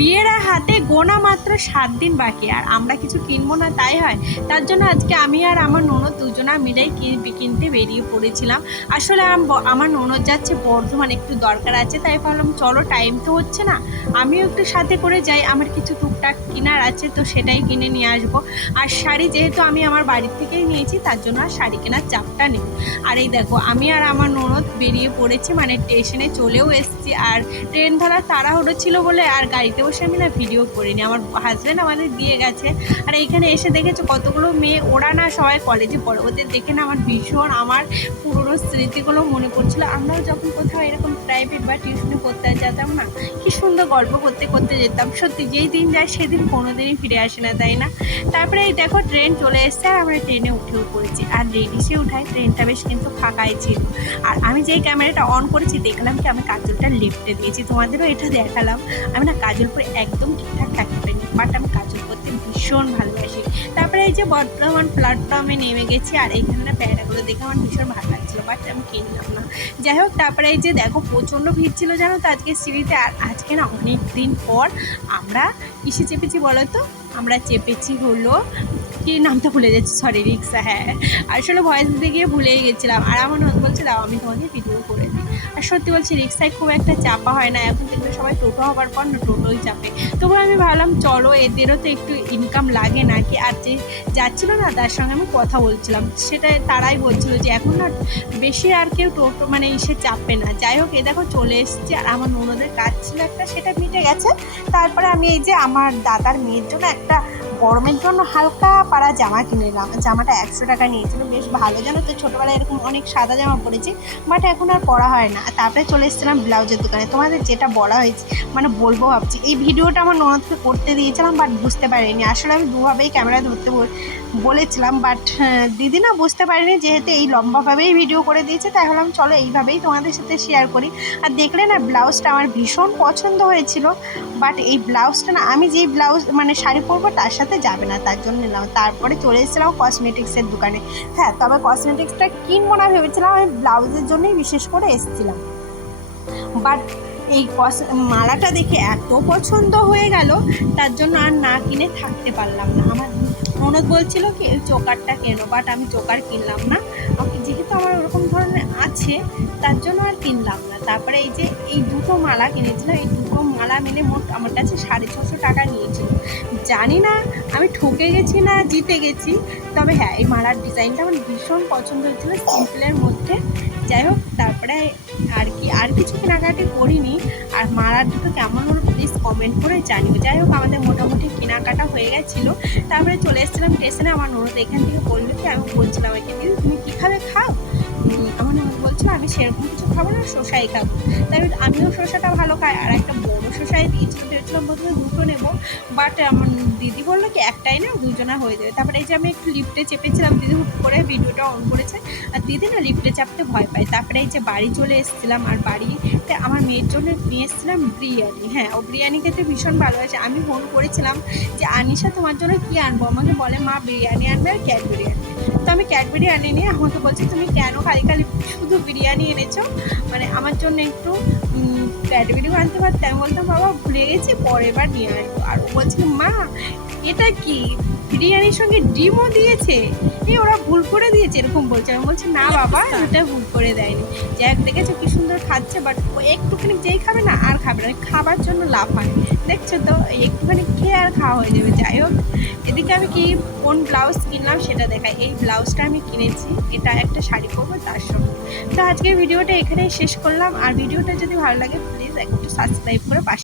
বিয়ের হাতে গোনা মাত্র 7 দিন বাকি, আর আমরা কিছু কিনবো না তাই হয়? তার জন্য আজকে আমি আর আমার ননদ দুজনা মিলেই কিনতে বেরিয়ে পড়েছিলাম। আসলে আমার ননদ যাচ্ছে বর্ধমান, একটু দরকার আছে, তাই ভাবলাম চলো, টাইম তো হচ্ছে না, আমিও একটু সাথে করে যাই, আমার কিছু টুকটাক কেনার আছে, তো সেটাই কিনে নিয়ে আসবো। আর শাড়ি যেহেতু আমি আমার বাড়ির থেকেই নিয়েছি, তার জন্য আর শাড়ি কেনার চাপটা নেই। আর এই দেখো, আমি আর আমার ননদ বেরিয়ে পড়েছি, মানে স্টেশনে চলেও এসেছি। আর ট্রেন ধরার তাড়াহুড়ো ছিল বলে আর গাড়িতে বসে আমি না ভিডিও করিনি, আমার হাজব্যান্ড আমাদের দিয়ে গেছে। আর এইখানে এসে দেখেছো কতগুলো মেয়ে, ওরা না সবাই কলেজে পড়ে, ওদের দেখে না আমার ভীষণ আমার পুরনো স্মৃতিগুলো মনে পড়ছিলো। আমরাও যখন কোথাও এরকম প্রাইভেট বা টিউশনে পড়তে যেতাম না, কি সুন্দর গল্প করতে করতে যেতাম। সত্যি যেই দিন যায় সেদিন কোনোদিনই ফিরে আসে না, তাই না? তারপরে এই দেখো ট্রেন চলে এসছে, আর আমরা ট্রেনে উঠেও পড়েছি। আর লেডিসে উঠাই, ট্রেনটা বেশ কিন্তু ফাঁকাই ছিল। আর আমি যেই ক্যামেরাটা অন করেছি, দেখলাম কি আমি কাজলটা লেফটে দিয়েছি, তোমাদেরও এটা দেখালাম। আমি না কাজল পরে একদম ঠিকঠাক থাকতে পারিনি, বাট আমি কাজল করতে ভীষণ ভালোবাসি। তারপরে এই যে বর্ধমান প্ল্যাটফর্মে নেমে গেছি, আর এইখানে না প্যারাগুলো দেখে আমার ভীষণ ভালো লাগছিলো, বাট আমি কিনলাম না। যাই হোক, তারপরে এই যে দেখো প্রচণ্ড ভিড় ছিল জানো তো আজকে সিঁড়িতে। আর আজকে না অনেক দিন পর আমরা কিসে চেপেছি বলো তো? আমরা চেপেছি হলো, কি নামটা ভুলে যাচ্ছি, সরি, রিক্সা। হ্যাঁ, আসলে ভয়েস দিতে গিয়ে ভুলেই গেছিলাম। আর আমার ননদ বলছে দাও আমি তোমাকে ভিডিও করে দিই। আর সত্যি বলছি, রিক্সায় খুব একটা চাপা হয় না, এখন দেখবে সবাই টোটো হবার পর না টোটোই চাপে। তবু আমি ভাবলাম চলো, এদেরও তো একটু ইনকাম লাগে নাকি। আর যে যাচ্ছিলো না তার সঙ্গে আমি কথা বলছিলাম, সেটা তারাই বলছিল যে এখন না বেশি আর কেউ টোটো মানে এসে চাপবে না। যাই হোক, এ দেখো চলে এসছে। আর আমার ননদের কাজ ছিল একটা, সেটা মিটে গেছে। তারপরে আমি এই যে আমার দাদার মেয়ের জন্য একটা গরমের জন্য হালকা পাড়া জামা কিনে নিলাম। জামাটা 100 টাকা নিয়েছিল, বেশ ভালো জানো তো। ছোটোবেলায় এরকম অনেক সাদা জামা পরেছি, বাট এখন আর পরা হয় না। তারপরে চলে এসেছিলাম ব্লাউজের দোকানে, তোমাদের যেটা বলা হয়েছে মানে বলবো ভাবছি। এই ভিডিওটা আমার ননদকে করতে দিয়েছিলাম, বাট বুঝতে পারিনি। আসলে আমি দুভাবেই ক্যামেরা ধরতে বলেছিলাম, বাট দিদি না বুঝতে পারিনি, যেহেতু এই লম্বাভাবেই ভিডিও করে দিয়েছে, তাই হলাম চলো এইভাবেই তোমাদের সাথে শেয়ার করি। আর দেখলে না ব্লাউজটা আমার ভীষণ পছন্দ হয়েছিল, বাট এই ব্লাউজটা না আমি যেই ব্লাউজ মানে শাড়ি পরবো তার সাথে যাবে না, তার জন্য নিলাম। তারপরে চলে এসেছিলাম কসমেটিক্সের দোকানে। হ্যাঁ, তবে কসমেটিক্সটা কিনবো না ভেবেছিলাম, আমি ব্লাউজের জন্যই বিশেষ করে এসেছিলাম। বাট এই মালাটা দেখে এত পছন্দ হয়ে গেল, তার জন্য আর না কিনে থাকতে পারলাম না। আমার ননদ বলছিল কি চোকারটা কেনো, বাট আমি চোকার কিনলাম না, যেহেতু আমার ওরকম ধরনের আছে, তার জন্য আর কিনলাম না। তারপরে এই যে এই দুটো মালা কিনেছিলাম, এই দুটো মালা মিলে মোট আমার কাছে 650 টাকা নিয়েছিল। জানি না আমি ঠকে গেছি না জিতে গেছি, তবে হ্যাঁ এই মালার ডিজাইনটা আমার ভীষণ পছন্দ হয়েছিল, সিম্পলের মধ্যে। যাই হোক, তারপরে আর কিছু কেনাকাটি করিনি। আর মালার দুটো কেমন হলো প্লিজ কমেন্ট করে জানিও। যাই হোক, আমাদের মোটামুটি কেনাকাটা হয়ে গেছিলো। তারপরে চলে এসেছিলাম স্টেশনে। আমার ননদ এখান থেকে বললো কি, আমি বলছিলাম এখান থেকে তুমি কী খাবে খাও। আমার ননদ বলছিল আমি সেরকম কিছু খাবো না, শসাই খাবো। তাই আমিও শসাটা ভালো খাই, আর একটা বড়ো শসাই দিয়েছিল, ভেবেছিলাম প্রথমে দুটো নেবো, বাট আমার দিদি বললো কি একটাই না, দুজনা হয়ে যাবে। তারপরে এই যে আমি একটু লিফটে চেপেছিলাম, দিদি হুট করে ভিডিওটা অন করেছে, আর দিদি না লিফটে চাপতে ভয় পায়। তারপরে এই যে বাড়ি চলে এসেছিলাম, আর বাড়িতে আমার মেয়ের জন্য নিয়ে এসেছিলাম বিরিয়ানি। হ্যাঁ, ও বিরিয়ানি খেতে ভীষণ ভালোবাসে। আমি ফোন করেছিলাম যে আনিশা তোমার জন্য কী আনবো, আমাকে বলে মা বিরিয়ানি আনবে আর ক্যাডবেরি আনবে। তো আমি ক্যাডবেরি আনিনি, আমাকে বলছে তুমি কেন খালি খালি শুধু বিরিয়ানি এনেছো, মানে আমার জন্য একটু ক্যাডবেরিও আনতে পারতে। আমি বলতাম বাবা ভুলে গেছি, পরের বার নিয়ে আসবো। আর ও বলছিল মা এটা কি বিরিয়ানির সঙ্গে ডিমও দিয়েছে, ওরা ভুল করে দিয়েছে এরকম বলছে। আমি বলছি না বাবা, এটা ভুল করে দেয়নি। যাই দেখেছো কি সুন্দর খাচ্ছে, বাট একটুখানি যেই খাবে না আর খাবে না, খাবার জন্য লাভ হয়। দেখছো তো, একটুখানি খেয়ে আর খাওয়া হয়ে যাবে। যাই হোক, এদিকে আমি কি কোন ব্লাউজ কিনলাম সেটা দেখাই। এই ব্লাউজটা আমি কিনেছি, এটা একটা শাড়ি পরবো তার সঙ্গে। তো আজকের ভিডিওটা এখানেই শেষ করলাম। আর ভিডিওটা যদি ভালো লাগে প্লিজ একটু সাবস্ক্রাইব করে পাশে